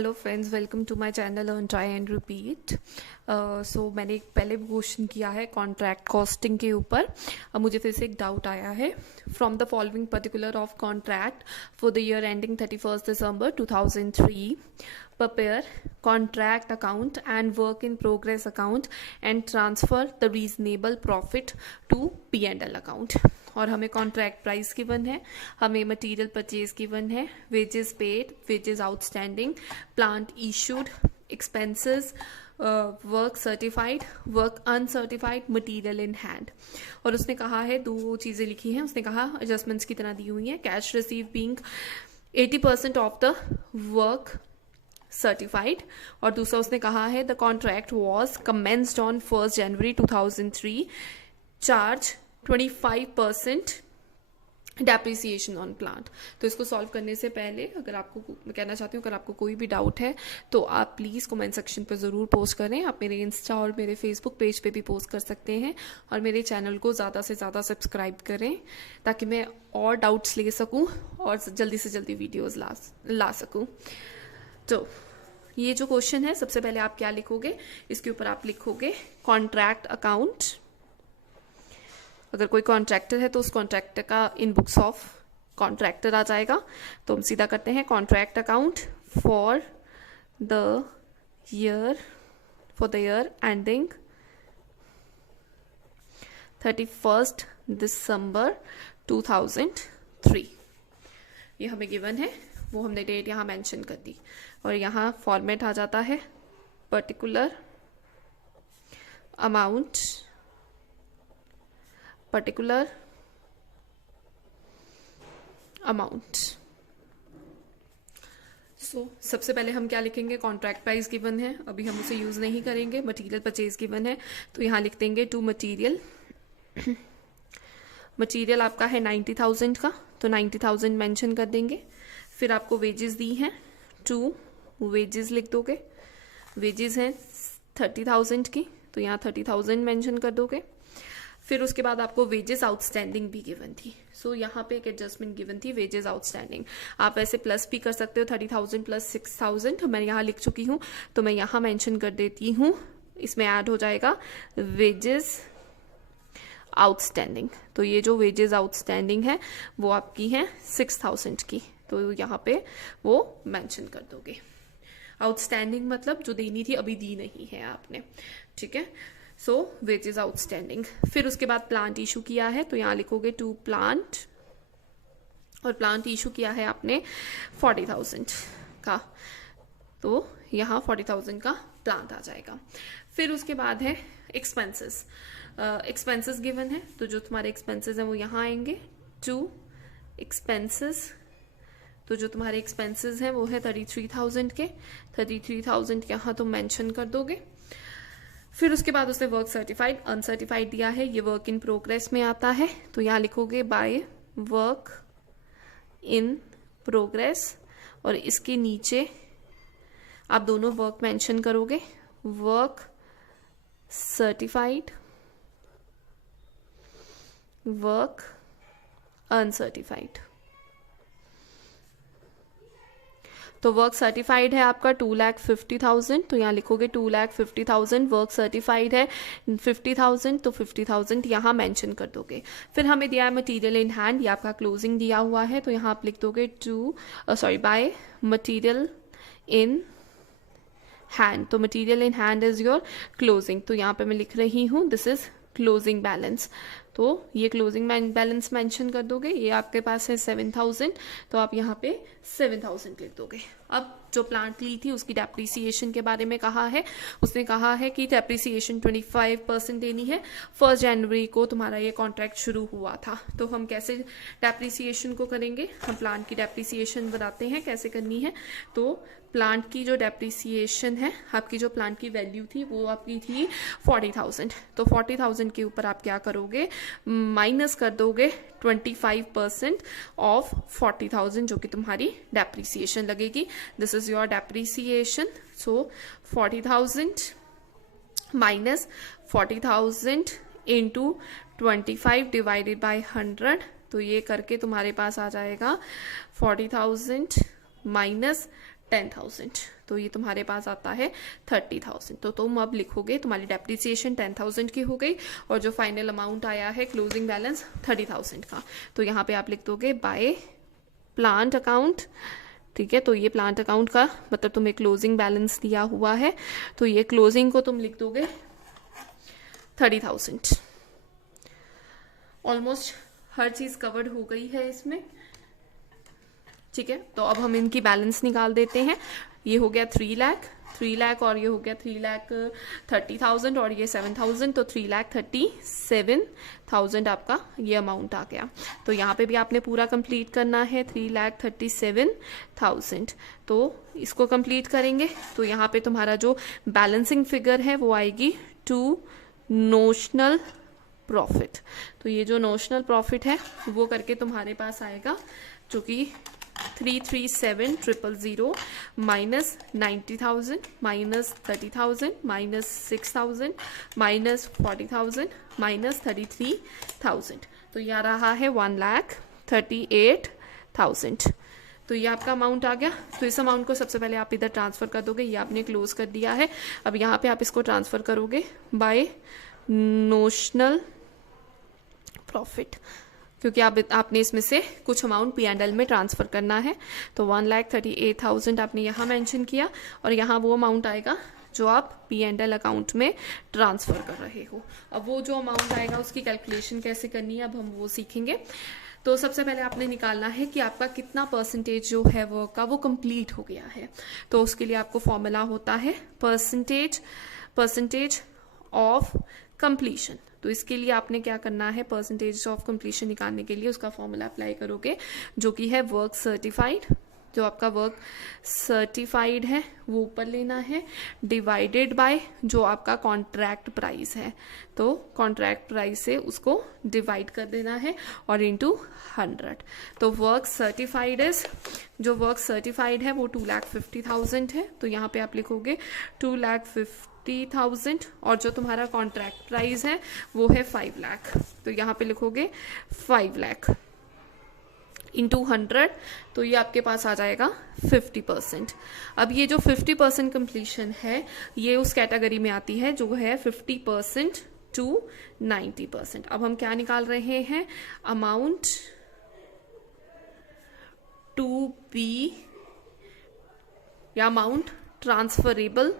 Hello friends, welcome to my channel earn try and repeat. So मैंने एक पहले question किया है कॉन्ट्रैक्ट कॉस्टिंग के ऊपर। अब मुझे फिर से एक डाउट आया है। From the following particular of contract for the year ending 31st December 2003, prepare contract account and work in progress account and transfer the reasonable profit to P&L account। और हमें कॉन्ट्रैक्ट प्राइस गिवन है, हमें material purchase given है, wages paid, wages outstanding, plant issued, expenses, work certified, work uncertified, material in hand. और उसने कहा है दो चीज़ें लिखी हैं। उसने कहा एडजस्टमेंट्स की तरह दी हुई हैं, cash receive being 80% of the work certified. और दूसरा उसने कहा है the contract was commenced on 1 January 2003, charge 25% depreciation on plant. तो इसको सॉल्व करने से पहले अगर आपको, मैं कहना चाहती हूँ, अगर आपको कोई भी डाउट है तो आप प्लीज़ कमेंट सेक्शन पर ज़रूर पोस्ट करें। आप मेरे इंस्टा और मेरे फेसबुक पेज पे भी पोस्ट कर सकते हैं और मेरे चैनल को ज़्यादा से ज़्यादा सब्सक्राइब करें ताकि मैं और डाउट्स ले सकूँ और जल्दी से जल्दी वीडियोज़ ला सकूँ। तो ये जो क्वेश्चन है, सबसे पहले आप क्या लिखोगे, इसके ऊपर आप लिखोगे कॉन्ट्रैक्ट अकाउंट। अगर कोई कॉन्ट्रैक्टर है तो उस कॉन्ट्रैक्टर का इन बुक्स ऑफ कॉन्ट्रैक्टर आ जाएगा। तो हम सीधा करते हैं contract account for the year ending 31st December 2003। ये हमें गिवन है, वो हमने डेट यहाँ मेंशन कर दी और यहाँ फॉर्मेट आ जाता है पर्टिकुलर अमाउंट, पर्टिकुलर अमाउंट। सो सबसे पहले हम क्या लिखेंगे, कॉन्ट्रैक्ट प्राइस गिवन है, अभी हम उसे यूज नहीं करेंगे। मटेरियल परचेज गिवन है तो यहाँ लिख देंगे टू मटेरियल। मटेरियल आपका है 90,000 का, तो 90,000 मेंशन कर देंगे। फिर आपको वेजेस दी हैं, टू वेजेस लिख दोगे। वेजेस हैं 30,000 की, तो यहाँ 30,000 मेंशन कर दोगे। फिर उसके बाद आपको वेजेस आउटस्टैंडिंग भी गिवन थी। सो यहाँ पे एक एडजस्टमेंट गिवन थी, वेजेस आउटस्टैंडिंग। आप ऐसे प्लस भी कर सकते हो, 30,000 प्लस 6,000 मैं यहाँ लिख चुकी हूँ, तो मैं यहाँ मेंशन कर देती हूँ। इसमें ऐड हो जाएगा वेजेस आउटस्टैंडिंग। तो ये जो वेजेस आउटस्टैंडिंग है वो आपकी है 6,000 की, तो यहाँ पे वो मेंशन कर दोगे। आउटस्टैंडिंग मतलब जो देनी थी अभी दी नहीं है आपने, ठीक है। सो वेजेस आउटस्टैंडिंग। फिर उसके बाद प्लांट इशू किया है तो यहाँ लिखोगे टू प्लांट, और प्लांट इशू किया है आपने 40,000 का, तो यहाँ 40,000 का प्लांट आ जाएगा। फिर उसके बाद है एक्सपेंसेस। एक्सपेंसेस गिवन है तो जो तुम्हारे एक्सपेंसेस हैं वो यहाँ आएंगे, टू एक्सपेंसेस। तो जो तुम्हारे एक्सपेंसेस हैं वो है 33,000 के, 33,000 यहाँ तुम मेंशन कर दोगे। फिर उसके बाद उसने वर्क सर्टिफाइड अनसर्टिफाइड दिया है, ये वर्क इन प्रोग्रेस में आता है, तो यहाँ लिखोगे बाय वर्क इन प्रोग्रेस, और इसके नीचे आप दोनों वर्क मेंशन करोगे, वर्क सर्टिफाइड, वर्क अनसर्टिफाइड। तो वर्क सर्टिफाइड है आपका 2,50,000, तो यहाँ लिखोगे 2,50,000। वर्क सर्टिफाइड है 50,000, तो 50,000 यहाँ मेंशन कर दोगे। फिर हमें दिया है मटेरियल इन हैंड, ये आपका क्लोजिंग दिया हुआ है, तो यहाँ आप लिख दोगे बाय मटेरियल इन हैंड। तो material in hand is your closing, तो यहाँ पे मैं लिख रही हूँ दिस इज क्लोजिंग बैलेंस। तो ये क्लोजिंग बैलेंस मेंशन कर दोगे। ये आपके पास है 7,000, तो आप यहाँ पे 7,000 लिख दोगे। अब जो प्लांट ली थी उसकी डेप्रिसिएशन के बारे में कहा है। उसने कहा है कि डेप्रिसिएशन 25% देनी है। 1 January को तुम्हारा ये कॉन्ट्रैक्ट शुरू हुआ था, तो हम कैसे डेप्रिसिएशन को करेंगे, हम प्लांट की डेप्रिसिएशन बताते हैं कैसे करनी है। तो प्लांट की जो डेप्रिसिएशन है, आपकी जो प्लांट की वैल्यू थी वो आपकी थी 40,000, तो 40,000 के ऊपर आप क्या करोगे, माइनस कर दोगे 25% ऑफ 40,000 जो कि तुम्हारी डेप्रिसिएशन लगेगी। This is your depreciation. So 40,000 minus 40,000 into 25 divided by 100, तो ये करके तुम्हारे पास आ जाएगा 40,000 माइनस 10,000, तो ये तुम्हारे पास आता है 30,000। तो तुम अब लिखोगे तुम्हारी डेप्रिसिएशन 10,000 की हो गई और जो फाइनल अमाउंट आया है क्लोजिंग बैलेंस 30,000 का। तो यहाँ पे आप लिख दोगे बाय प्लांट अकाउंट, ठीक है। तो ये प्लांट अकाउंट का मतलब तुम्हें क्लोजिंग बैलेंस दिया हुआ है, तो ये क्लोजिंग को तुम लिख दोगे 30,000। ऑलमोस्ट हर चीज कवर्ड हो गई है इसमें, ठीक है। तो अब हम इनकी बैलेंस निकाल देते हैं। ये हो गया 3 लाख और ये हो गया 3,30,000 और ये 7,000, तो 3,37,000 आपका ये अमाउंट आ गया। तो यहाँ पे भी आपने पूरा कंप्लीट करना है 3,37,000। तो इसको कंप्लीट करेंगे तो यहाँ पे तुम्हारा जो बैलेंसिंग फिगर है वो आएगी टू नोशनल प्रॉफिट। तो ये जो नोशनल प्रॉफिट है वो करके तुम्हारे पास आएगा जो कि 337,000 minus 90,000 minus 30,000 minus 6,000 minus 40,000 minus 33,000। तो ये आ रहा है 1,38,000। तो ये आपका अमाउंट आ गया। तो इस अमाउंट को सबसे पहले आप इधर ट्रांसफर कर दोगे, ये आपने क्लोज कर दिया है। अब यहाँ पे आप इसको ट्रांसफर करोगे बाय नोशनल प्रॉफिट, क्योंकि आपने इसमें से कुछ अमाउंट P&L में ट्रांसफर करना है। तो 1,38,000 आपने यहाँ मेंशन किया और यहाँ वो अमाउंट आएगा जो आप P&L अकाउंट में ट्रांसफर कर रहे हो। अब वो जो अमाउंट आएगा उसकी कैलकुलेशन कैसे करनी है अब हम वो सीखेंगे। तो सबसे पहले आपने निकालना है कि आपका कितना परसेंटेज जो है वर्क का वो कंप्लीट हो गया है। तो उसके लिए आपको फॉर्मूला होता है परसेंटेज ऑफ कंप्लीशन। तो इसके लिए आपने क्या करना है, परसेंटेज ऑफ कंप्लीशन निकालने के लिए उसका फॉर्मूला अप्लाई करोगे जो कि है वर्क सर्टिफाइड। जो आपका वर्क सर्टिफाइड है वो ऊपर लेना है, डिवाइडेड बाय जो आपका कॉन्ट्रैक्ट प्राइस है। तो कॉन्ट्रैक्ट प्राइस से उसको डिवाइड कर देना है और इनटू 100। तो वर्क सर्टिफाइड जो वर्क सर्टिफाइड है वो 2,50,000 है। तो यहाँ पे आप लिखोगे 2,50,000 और जो तुम्हारा कॉन्ट्रैक्ट प्राइस है वो है 5 लाख। तो यहाँ पे लिखोगे 5 लाख इंटू 100, तो ये आपके पास आ जाएगा 50%। अब ये जो 50% कंप्लीशन है ये उस कैटेगरी में आती है जो है 50% टू 90%। अब हम क्या निकाल रहे हैं, अमाउंट टू बी या amount transferable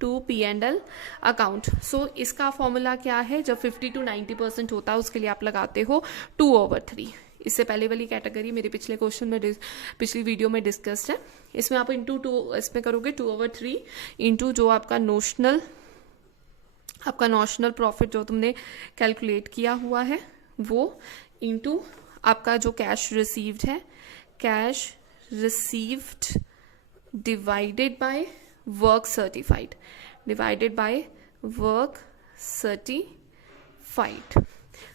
to P&L account. So इसका फॉर्मूला क्या है, जब 50 to 90% होता है उसके लिए आप लगाते हो 2/3। इससे पहले वाली कैटेगरी मेरे पिछले क्वेश्चन में पिछली वीडियो में डिस्कस्ड है। इसमें आप इंटू 2 इसमें करोगे 2/3 इंटू जो आपका नोशनल प्रॉफिट जो तुमने कैलकुलेट किया हुआ है वो इंटू आपका जो कैश रिसीव्ड है, cash received divided by work certified,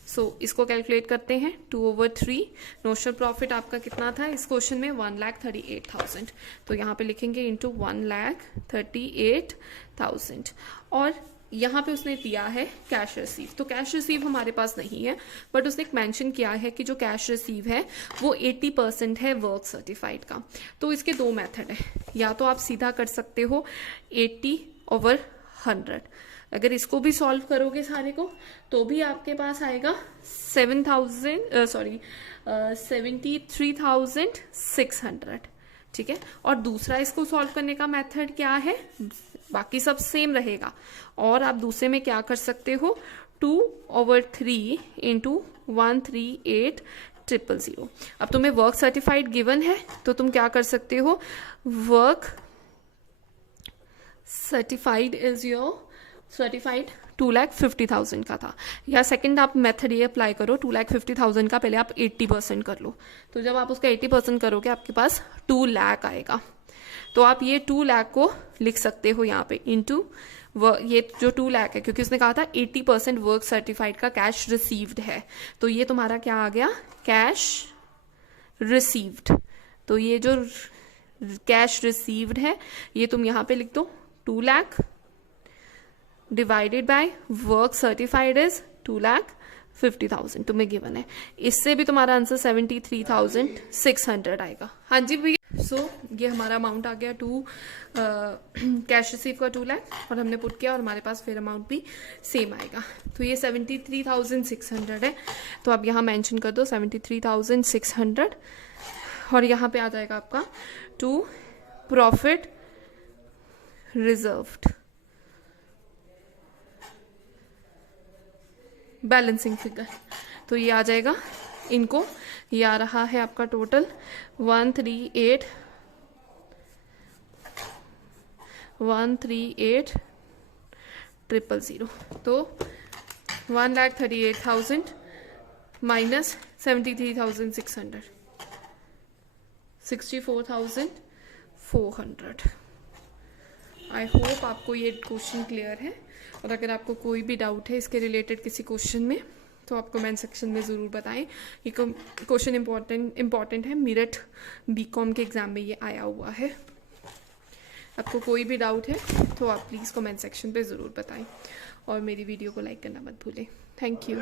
so इसको कैलकुलेट करते हैं 2/3। नोशनल प्रॉफिट आपका कितना था इस क्वेश्चन में, 1,38,000। तो यहाँ पे लिखेंगे इंटू 1,38,000 और यहाँ पे उसने दिया है कैश रिसीव। तो कैश रिसीव हमारे पास नहीं है, बट उसने एक मेंशन किया है कि जो कैश रिसीव है वो 80% है वर्क सर्टिफाइड का। तो इसके दो मेथड है, या तो आप सीधा कर सकते हो 80/100। अगर इसको भी सॉल्व करोगे सारे को तो भी आपके पास आएगा 73,600, ठीक है। और दूसरा इसको सॉल्व करने का मेथड क्या है, बाकी सब सेम रहेगा और आप दूसरे में क्या कर सकते हो, 2/3 इंटू 138,000। अब तुम्हें वर्क सर्टिफाइड गिवन है तो तुम क्या कर सकते हो, work certified is your certified 2,50,000 का था। या सेकंड आप मेथड ये अप्लाई करो, 2,50,000 का पहले आप 80% कर लो। तो जब आप उसका 80% करोगे आपके पास 2 लाख आएगा। तो आप ये 2 लाख को लिख सकते हो यहाँ पे इंटू ये जो 2 लाख है, क्योंकि उसने कहा था 80% वर्क सर्टिफाइड का कैश रिसीव्ड है। तो ये तुम्हारा क्या आ गया, कैश रिसीव्ड। तो ये जो कैश रिसीव्ड है ये तुम यहाँ पे लिख दो 2 lakh divided by work certified is 2,50,000 50,000 तुम्हें गिवन है। इससे भी तुम्हारा आंसर 73,600 आएगा। हाँ जी भैया। सो ये हमारा अमाउंट आ गया टू कैश रिसीव का 2 लाख और हमने पुट किया और हमारे पास फिर अमाउंट भी सेम आएगा। तो ये 73,600 है, तो आप यहाँ मेंशन कर दो 73,600 और यहाँ पे आ जाएगा आपका to profit reserved balancing figure. तो ये आ जाएगा इनको, ये आ रहा है आपका टोटल 138,000। तो 1,38,000 माइनस 73,600 64,400। आई होप आपको ये क्वेश्चन क्लियर है, और अगर आपको कोई भी डाउट है इसके रिलेटेड किसी क्वेश्चन में तो आप कमेंट सेक्शन में ज़रूर बताएं। ये क्वेश्चन इम्पॉर्टेंट है, मेरठ बीकॉम के एग्ज़ाम में ये आया हुआ है। आपको कोई भी डाउट है तो आप प्लीज़ कमेंट सेक्शन पे ज़रूर बताएं और मेरी वीडियो को लाइक करना मत भूलें। Thank you.